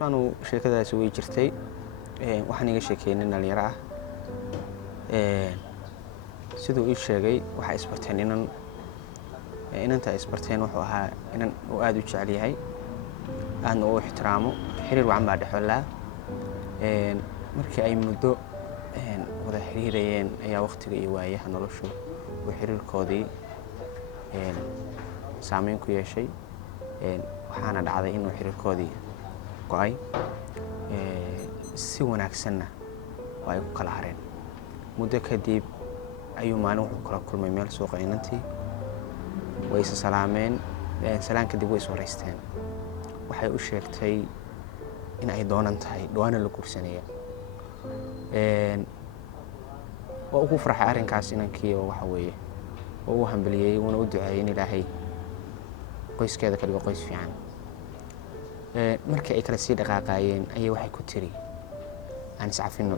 Waxaanu sheekadaasi way jirtay waxaan iga sheekeynay dhalinyaro ah sidoo ii sheegay waxa isbarteen inanta isbarteen wuxuu ahaa inan uu aad u jecel yahay aadna u ixtiraamo xiriir wacan baa dhexoolaa markii ay muddo wada xiriirayeen ayaa waqtiga iyo waayaha noloshu oo xiriirkoodii saameyn ku yeeshay waxaana dhacday inuu xiriirkoodii go'ay si wanaagsanna oo ay ku kala hareen muddo kadib ayuu maalin wuxuu kala kulmay meel suuqa inantii way is salaameen salaan kadib way is wareysteen waxay u sheegtay in ay doonan tahay dhawaana la guursanaya waa ugu farxay arrinkaas inankii oo waxa weeye oo uu hambaliyay una u duceeyay in Ilaahay qoyskeeda ka dhigo qoys fiican markii ay kala sii dhaqaaqayeen ayay waxay ku tiri aan iscafino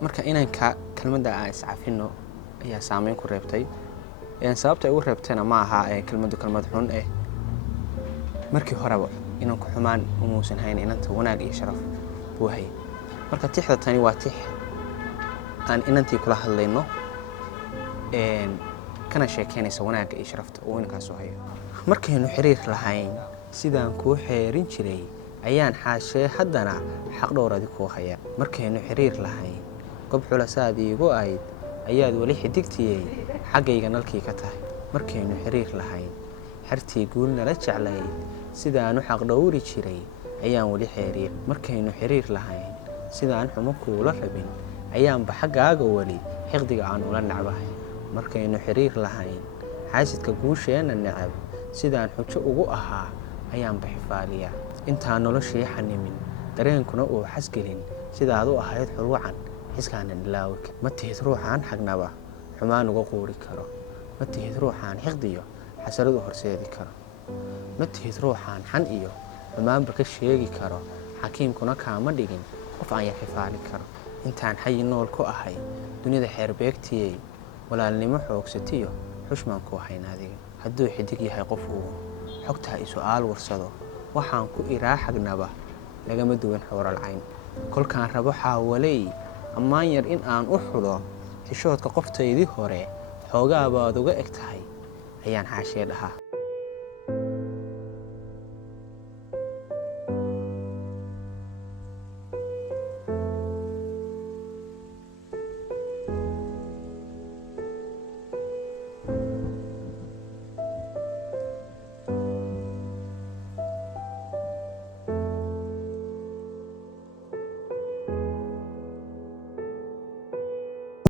marka inanka kelmadda aan iscafino ayaa saameyn ku reebtay sababta ay u reebtayna ma aha kelmad xun markii horeba inanku xumaan umuusan hayn inanta wanaag iyo sharaf buu hay marka tixda tani waa tix aan inantii kula hadlayno kana sheekeynaysa wanaagga iyo sharafta uu inankaas u hayo markaynu xiriir lahayn sidaan kuu xeerin jiray ayaan xaashee haddana xaq dhowradi kuu haya markaynu xiriir lahayn gob xulasaad iigu ayd ayaad weli xidigtiyey xaggayga nalkii ka tahay markaynu xiriir lahayn xertii guul nala jeclayd sidaanu xaq dhowri jiray ayaan weli xeeriye markaynu xiriir lahayn sidaan xumo kuula rabin ayaanba xaggaaga weli xiqdiga aan ula necbahay markaynu xiriir lahayn xaasidka guusheena necab sidaan xujo ugu ahaa ayaanba xifaaliya intaan noloshii xanimin dareenkuna uu xasgelin sidaad u ahayd xulwacan xiskaana dhilaawika ma tihid ruuxaan xagnaba xumaan uga quuri karo ma tihid ruuxaan xiqdiyo xasarad u horseedi karo ma tihid ruuxaan xan iyo xumaanba ka sheegi karo xakiimkuna kaama dhigin qof aan ya xifaali karo intaan xayi nool ku ahay dunida xeerbeegtiyey walaalnimo xoogsatiyo xushmaan ku hayn adiga hadduu xidig yahay qof uu xogtaha i su'aal warsado waxaan ku iraa xagnaba lagama duwan xooral cayn kolkaan rabo xaawaley ammaan yar in aan u xulo xishoodka qoftaydii hore xoogaa baad uga eg tahay ayaan xaashee dhahaa